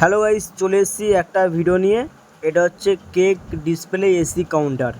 Hello guys, চলে এসেছি একটা ভিডিও নিয়ে। এটা হচ্ছে কেক ডিসপ্লে এসি কাউন্টার।